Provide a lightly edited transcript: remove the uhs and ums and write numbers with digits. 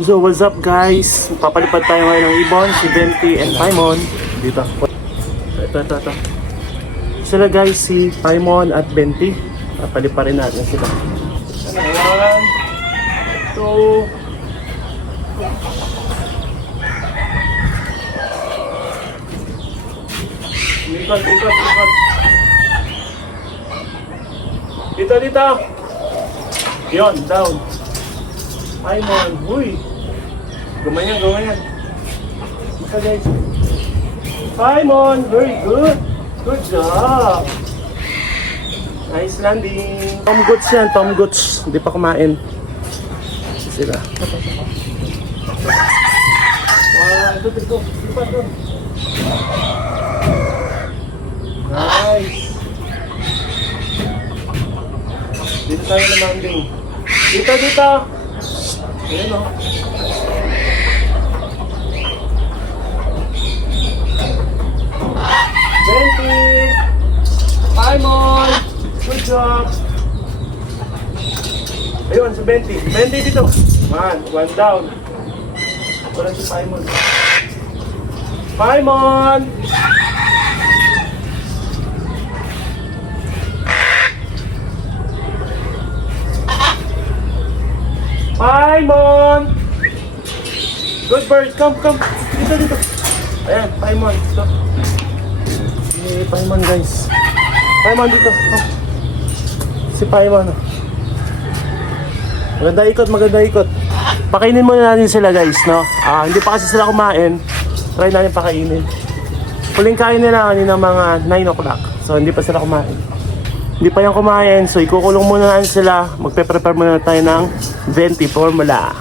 So what's up guys? Papalipad tayo ngayon ng ibon, si Venti and Paimon. Dito. Ito. Sila guys, si Paimon at Venti. Papaliparin natin sila. 1, 2. Ikot. Dito. Yon, down. Paimon, huy. Gumayan. Isa guys. Paimon, very good. Good job. Nice landing. Tom Goods yan, Tom Goods. Hindi pa kumain. Sila. 1, 2, 3, go. Lipat doon. Nice. Dito tayo na landing. Dito. Ayan o. Venti! Paimon! Good job! Ayun, si Venti. Venti dito. One down. Wala si Paimon. Paimon! Paimon! Good bird, come. Dito. Ayan, Paimon. Dito. Paimon guys. Paimon dito. Come. Si Paimon. Maganda ikot. Pakainin muna natin sila guys, no? Hindi pa kasi sila kumain. Try natin pakainin. Huling kain nila kanina mga 9 o'clock. So hindi pa sila kumain. Hindi pa yung kumain, so ikukulong muna natin sila. Magpe-prepare muna tayo ng Venti formula.